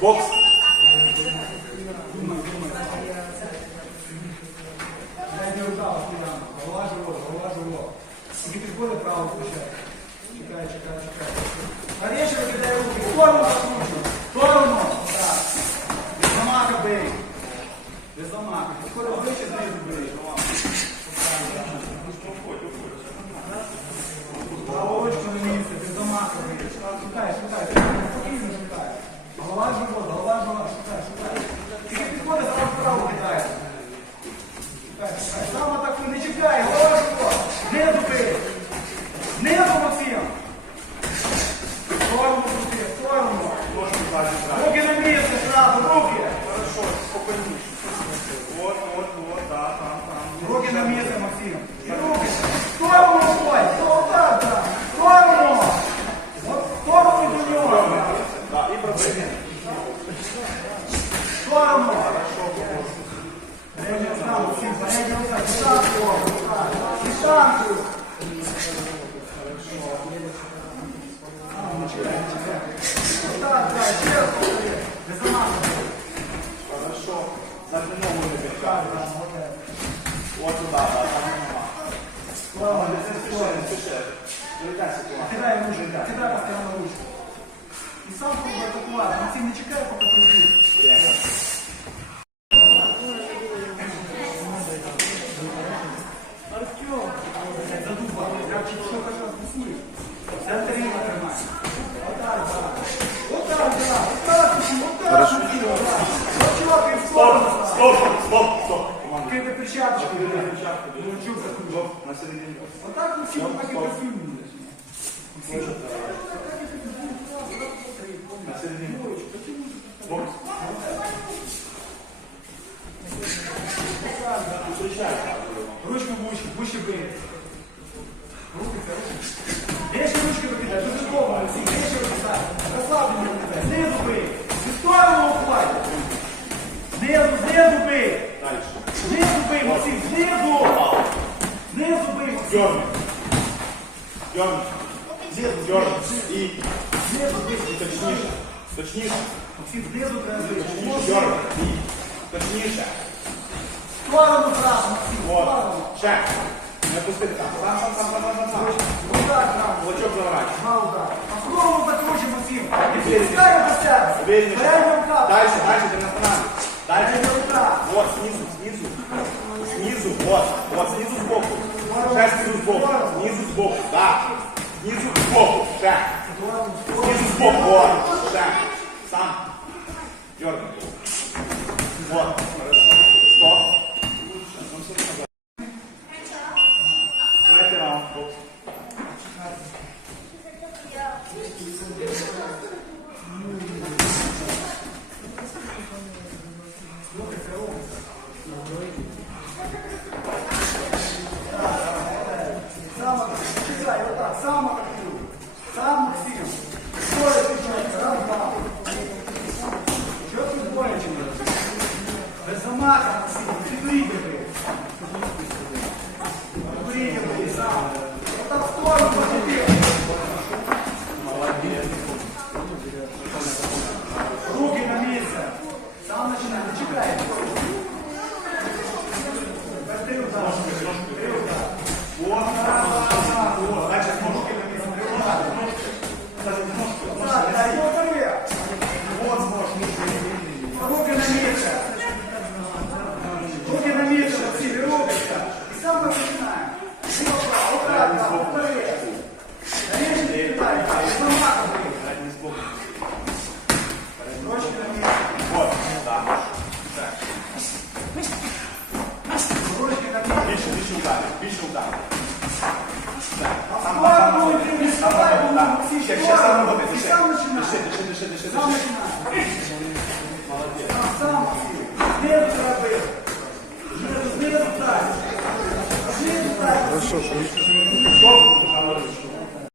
Бокс. Голова живот, голова живот. Тільки підходить право включає. Чекай, чекай, чекай. Нарешті викидає руки. Сторону закручуй. В Так. Без замаха бей. Без замаха. Підходить ближче, знизу бей. Праворучку на місце, без замаха бей. Шукай, шукай. Голова живот, голова живот. Шукай, шукай. Тільки підходить, зразу вправо кидає. Так, так, Сам атакуй, не чекай, голова живот. Не зупини. Не. В Сторону в сторону. Руки на місце, сразу, руки. Хорошо, спокійніше. Вот, вот, вот, да, там, там. Руки на місце, Максим. І руки. В сторону стой. Вот так, так. В сторону. Вот в сторону до нього. Да, і пробити. В сторону. Передня рука, Максим, передня рука. Десантку. Десантку. Так, так, ще раз повтори. Без замаху. Хорошо. Задню ногу не підкати. От туди, да, там нема. Не спіши, не спіши. Привітайся, Кула. Кидай ручку, кидай постоянно ручку. І сам пробуй атакувати. Максим, не чекай, поки прийти. В сторону. Стоп, стоп, стоп. Команда. Кидай перчаточку. Перчатку, Лучук закружу. На. Отак, Максим, так і працюємо. На середині. Бокс. Зустрічай. Ручку вище, вище бий. Руки це ручки. Більше ручки викидай, дуже довго, Максим, більше викидай. Розслаблено викидай, знизу бий. Зі сторону ухвать. Знизу, знизу бий. Знизу бий, Максим, знизу. Знизу бий, Максим. Дьорни. Дьорни. Дьорни. І Знизу бий. точніше. Точніше. Максим, знизу треба. Точніше. Дьорни. І точніше. В сторону зразу, Максим, в сторону. Ще. Не. Там, там, там, там, там, там. Удар. Кулачок. А крову закручуй, Максим. Не пускай до себе. Увереннее. Дальше, дальше, ты не останавливайся. Дальше. Вот, снизу, снизу. Снизу, вот. Вот, снизу сбоку. Сейчас снизу сбоку. Снизу сбоку, да. Снизу сбоку. Ще. Снизу сбоку, вот. сам атакуй. Сам Максим. Двое печенька, раз, два. Чего ты двое чего? Без замаха, Максим, ты выигрывай. Выигрывай сам. Вот так в сторону Так, ну, так. Максим, Ще, в ще сам сторону. роботи, И ще. сам начинай. Диши, диши, диши, диши, Сам диши. начинай. Сам,